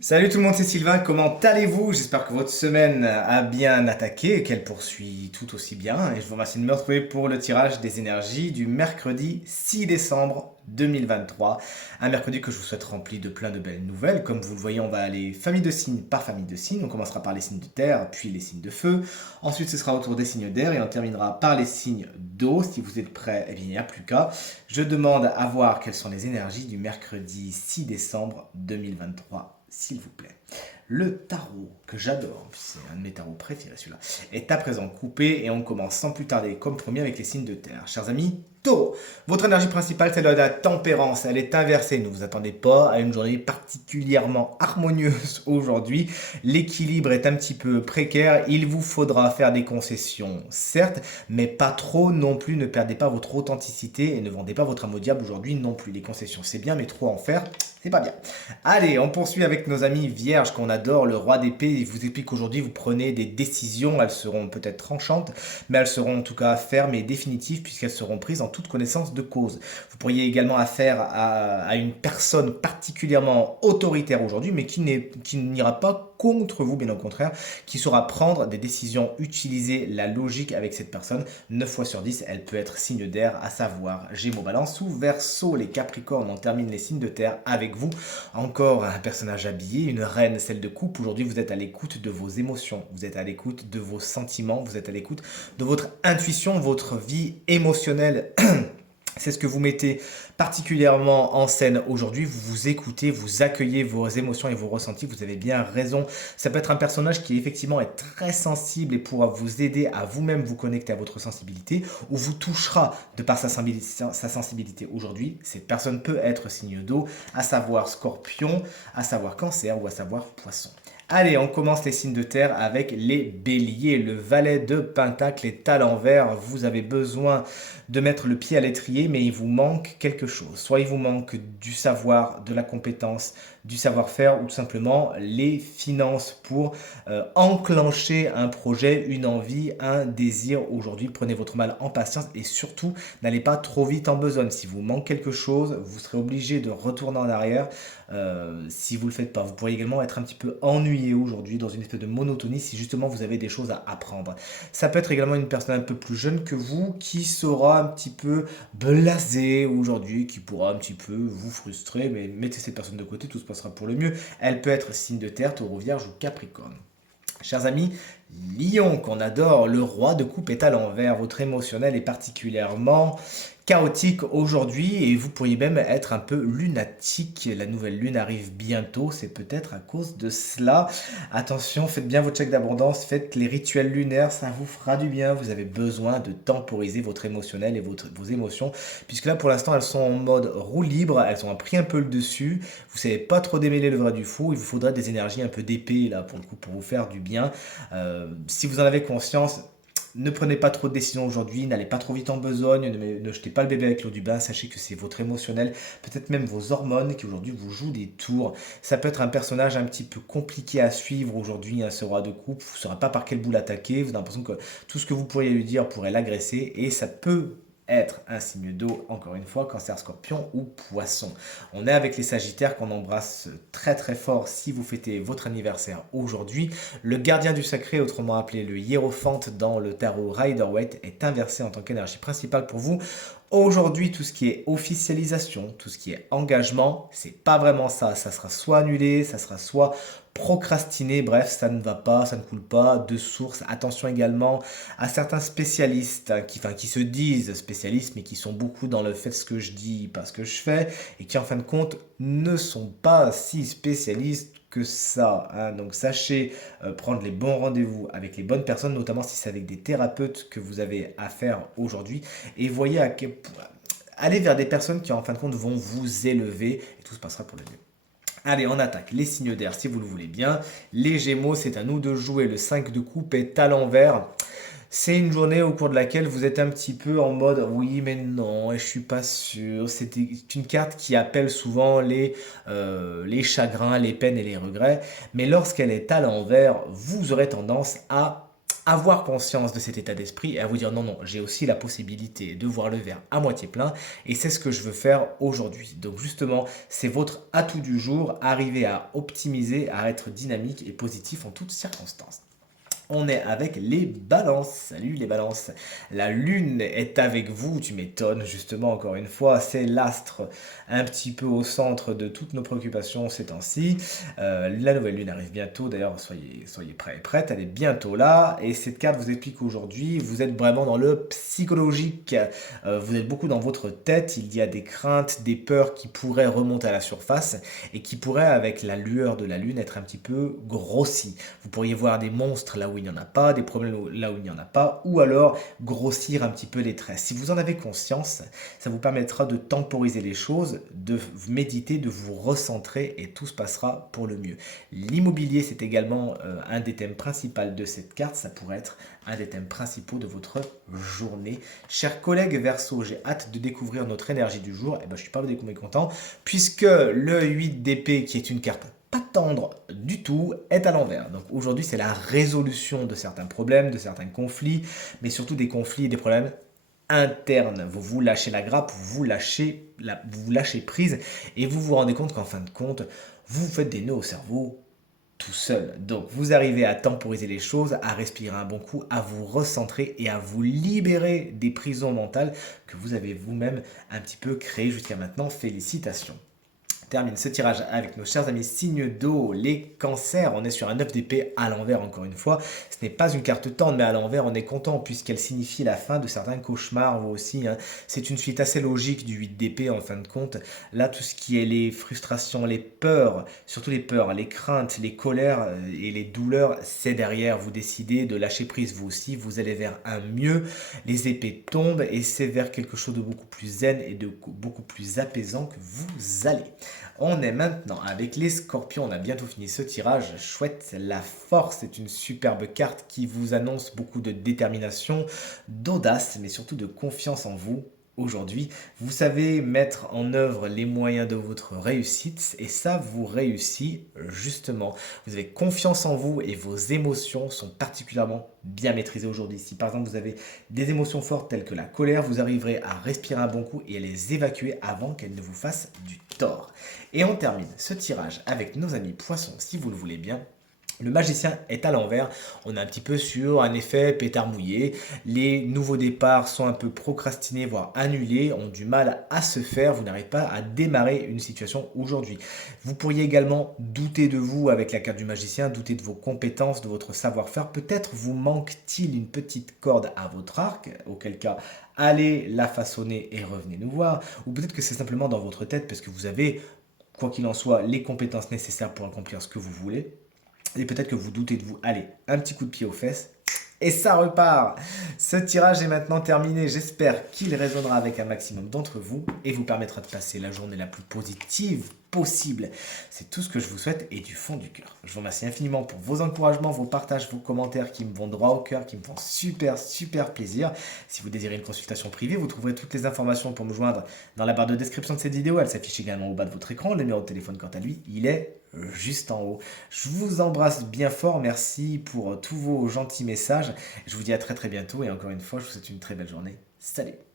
Salut tout le monde, c'est Sylvain, comment allez-vous? J'espère que votre semaine a bien attaqué et qu'elle poursuit tout aussi bien. Et je vous remercie de me retrouver pour le tirage des énergies du mercredi 6 décembre 2023. Un mercredi que je vous souhaite rempli de plein de belles nouvelles. Comme vous le voyez, on va aller famille de signes par famille de signes. On commencera par les signes de terre, puis les signes de feu. Ensuite, ce sera au tour des signes d'air et on terminera par les signes d'eau. Si vous êtes prêts, eh bien, il n'y a plus qu'à. Je demande à voir quelles sont les énergies du mercredi 6 décembre 2023 s'il vous plaît. Le tarot, que j'adore, c'est un de mes tarots préférés celui-là, est à présent coupé et on commence sans plus tarder comme premier avec les signes de terre. Chers amis, taureau, votre énergie principale c'est la tempérance, elle est inversée, ne vous attendez pas à une journée particulièrement harmonieuse aujourd'hui, l'équilibre est un petit peu précaire, il vous faudra faire des concessions, certes, mais pas trop non plus, ne perdez pas votre authenticité et ne vendez pas votre âme au diable aujourd'hui non plus. Les concessions c'est bien, mais trop en faire, c'est pas bien. Allez, on poursuit avec nos amis vierges qu'on adore. Le roi d'épée, il vous explique qu'aujourd'hui vous prenez des décisions. Elles seront peut-être tranchantes, mais elles seront en tout cas fermes et définitives puisqu'elles seront prises en toute connaissance de cause. Vous pourriez également affaire à une personne particulièrement autoritaire aujourd'hui, mais qui n'ira pas contre vous, bien au contraire, qui saura prendre des décisions, utiliser la logique avec cette personne. 9 fois sur 10, elle peut être signe d'air, à savoir Gémeaux, Balance ou Verseau. Les Capricornes, on termine les signes de terre avec vous. Encore un personnage habillé, une reine, celle de coupe. Aujourd'hui, vous êtes à l'écoute de vos émotions, vous êtes à l'écoute de vos sentiments, vous êtes à l'écoute de votre intuition, votre vie émotionnelle. C'est ce que vous mettez particulièrement en scène aujourd'hui. Vous vous écoutez, vous accueillez vos émotions et vos ressentis. Vous avez bien raison. Ça peut être un personnage qui effectivement est très sensible et pourra vous aider à vous-même vous connecter à votre sensibilité ou vous touchera de par sa sensibilité. Aujourd'hui, cette personne peut être signe d'eau, à savoir Scorpion, à savoir Cancer ou à savoir Poisson. Allez, on commence les signes de terre avec les béliers. Le valet de Pentacle est à l'envers. Vous avez besoin de mettre le pied à l'étrier, mais il vous manque quelque chose. Soit il vous manque du savoir, de la compétence, du savoir-faire, ou tout simplement les finances pour enclencher un projet, une envie, un désir. Aujourd'hui, prenez votre mal en patience et surtout, n'allez pas trop vite en besogne. Si vous manque quelque chose, vous serez obligé de retourner en arrière si vous ne le faites pas. Vous pourriez également être un petit peu ennuyé aujourd'hui dans une espèce de monotonie si justement vous avez des choses à apprendre. Ça peut être également une personne un peu plus jeune que vous qui sera un petit peu blasée aujourd'hui, qui pourra un petit peu vous frustrer, mais mettez cette personne de côté, tout se passera pour le mieux. Elle peut être signe de terre, taureau, vierge ou capricorne. Chers amis, Lion, qu'on adore, le roi de coupe est à l'envers. Votre émotionnel est particulièrement chaotique aujourd'hui et vous pourriez même être un peu lunatique. La nouvelle lune arrive bientôt, c'est peut-être à cause de cela. Attention, faites bien vos checks d'abondance, faites les rituels lunaires, ça vous fera du bien. Vous avez besoin de temporiser votre émotionnel et vos émotions, puisque là pour l'instant elles sont en mode roue libre, elles ont pris un peu le dessus. Vous ne savez pas trop démêler le vrai du faux, il vous faudrait des énergies un peu d'épée là pour le coup pour vous faire du bien. Si vous en avez conscience, ne prenez pas trop de décisions aujourd'hui, n'allez pas trop vite en besogne, ne jetez pas le bébé avec l'eau du bain, sachez que c'est votre émotionnel, peut-être même vos hormones qui aujourd'hui vous jouent des tours. Ça peut être un personnage un petit peu compliqué à suivre aujourd'hui, ce roi de coupe, vous ne saurez pas par quelle boule attaquer, vous avez l'impression que tout ce que vous pourriez lui dire pourrait l'agresser et ça peut être un signe d'eau, encore une fois, cancer, scorpion ou poisson. On est avec les sagittaires qu'on embrasse très très fort si vous fêtez votre anniversaire aujourd'hui. Le gardien du sacré, autrement appelé le hiérophante dans le tarot Rider-Waite, est inversé en tant qu'énergie principale pour vous. Aujourd'hui, tout ce qui est officialisation, tout ce qui est engagement, c'est pas vraiment ça. Ça sera soit annulé, ça sera soit procrastiné, bref, ça ne va pas, ça ne coule pas, de source. Attention également à certains spécialistes qui se disent spécialistes, mais qui sont beaucoup dans le fait ce que je dis, pas ce que je fais, et qui en fin de compte ne sont pas si spécialistes que ça. Donc sachez prendre les bons rendez-vous avec les bonnes personnes, notamment si c'est avec des thérapeutes que vous avez affaire aujourd'hui, et voyez à quel point allez vers des personnes qui en fin de compte vont vous élever, et tout se passera pour le mieux. Allez, on attaque les signes d'air si vous le voulez bien. Les Gémeaux, c'est à nous de jouer. Le 5 de coupe est à l'envers. C'est une journée au cours de laquelle vous êtes un petit peu en mode oui mais non et je suis pas sûr. C'est une carte qui appelle souvent les chagrins, les peines et les regrets. Mais lorsqu'elle est à l'envers, vous aurez tendance à avoir conscience de cet état d'esprit et à vous dire non, non, j'ai aussi la possibilité de voir le verre à moitié plein et c'est ce que je veux faire aujourd'hui. Donc justement, c'est votre atout du jour, arriver à optimiser, à être dynamique et positif en toutes circonstances. On est avec les balances. Salut les balances. La lune est avec vous, tu m'étonnes justement encore une fois. C'est l'astre un petit peu au centre de toutes nos préoccupations ces temps-ci. La nouvelle lune arrive bientôt, d'ailleurs soyez prêts et prêtes, elle est bientôt là. Et cette carte vous explique qu'aujourd'hui, vous êtes vraiment dans le psychologique. Vous êtes beaucoup dans votre tête, il y a des craintes, des peurs qui pourraient remonter à la surface et qui pourraient, avec la lueur de la lune, être un petit peu grossies. Vous pourriez voir des monstres là où il n'y en a pas, des problèmes là où il n'y en a pas, ou alors grossir un petit peu les traits. Si vous en avez conscience, ça vous permettra de temporiser les choses, de méditer, de vous recentrer et tout se passera pour le mieux. L'immobilier, c'est également un des thèmes principaux de cette carte, ça pourrait être un des thèmes principaux de votre journée. Chers collègues Verseau, j'ai hâte de découvrir notre énergie du jour. Et ben, je suis pas mécontent, puisque le 8 d'épée, qui est une carte pas tendre du tout, est à l'envers. Donc aujourd'hui, c'est la résolution de certains problèmes, de certains conflits, mais surtout des conflits et des problèmes internes. Vous vous lâchez la grappe, vous lâchez prise et vous vous rendez compte qu'en fin de compte, vous faites des nœuds au cerveau tout seul. Donc vous arrivez à temporiser les choses, à respirer un bon coup, à vous recentrer et à vous libérer des prisons mentales que vous avez vous-même un petit peu créées jusqu'à maintenant. Félicitations. Termine ce tirage avec nos chers amis signes d'eau, les cancers. On est sur un 9 d'épée à l'envers encore une fois. Ce n'est pas une carte tendre, mais à l'envers on est content puisqu'elle signifie la fin de certains cauchemars, vous aussi. Hein. C'est une suite assez logique du 8 d'épée en fin de compte. Là, tout ce qui est les frustrations, les peurs, surtout les peurs, les craintes, les colères et les douleurs, c'est derrière. Vous décidez de lâcher prise vous aussi. Vous allez vers un mieux. Les épées tombent et c'est vers quelque chose de beaucoup plus zen et de beaucoup plus apaisant que vous allez. On est maintenant avec les scorpions, on a bientôt fini ce tirage, chouette, la force est une superbe carte qui vous annonce beaucoup de détermination, d'audace, mais surtout de confiance en vous. Aujourd'hui, vous savez mettre en œuvre les moyens de votre réussite et ça vous réussit justement. Vous avez confiance en vous et vos émotions sont particulièrement bien maîtrisées aujourd'hui. Si par exemple vous avez des émotions fortes telles que la colère, vous arriverez à respirer un bon coup et à les évacuer avant qu'elles ne vous fassent du tort. Et on termine ce tirage avec nos amis poissons si vous le voulez bien. Le magicien est à l'envers, on est un petit peu sur un effet pétard mouillé, les nouveaux départs sont un peu procrastinés, voire annulés, ont du mal à se faire, vous n'arrivez pas à démarrer une situation aujourd'hui. Vous pourriez également douter de vous avec la carte du magicien, douter de vos compétences, de votre savoir-faire, peut-être vous manque-t-il une petite corde à votre arc, auquel cas allez la façonner et revenez nous voir, ou peut-être que c'est simplement dans votre tête parce que vous avez, quoi qu'il en soit, les compétences nécessaires pour accomplir ce que vous voulez. Et peut-être que vous doutez de vous. Allez, un petit coup de pied aux fesses. Et ça repart. Ce tirage est maintenant terminé. J'espère qu'il résonnera avec un maximum d'entre vous et vous permettra de passer la journée la plus positive possible. C'est tout ce que je vous souhaite et du fond du cœur. Je vous remercie infiniment pour vos encouragements, vos partages, vos commentaires qui me vont droit au cœur, qui me font super plaisir. Si vous désirez une consultation privée, vous trouverez toutes les informations pour me joindre dans la barre de description de cette vidéo. Elle s'affiche également au bas de votre écran. Le numéro de téléphone, quant à lui, il est juste en haut. Je vous embrasse bien fort. Merci pour tous vos gentils messages. Je vous dis à très bientôt et encore une fois, je vous souhaite une très belle journée. Salut!